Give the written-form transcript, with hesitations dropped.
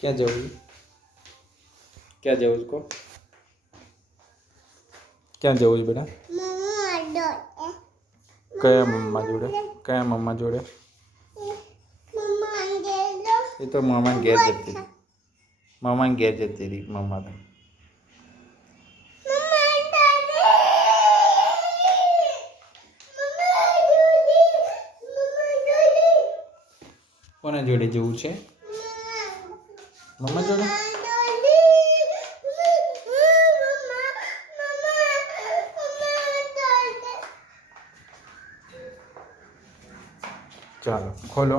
ક્યાં જવું? ક્યાં જવું કો? ક્યાં જવું છે બેટા? કયા મમ્મા જોડે? કયા મમ્મા જોડે? એ તો મામાને ઘેર જતી રહી. મામાને ઘેર જતી રહી મમ્મા તો. કોના જોડે જવું છે? મમ્મા જોડે? ચાલો ખોલો.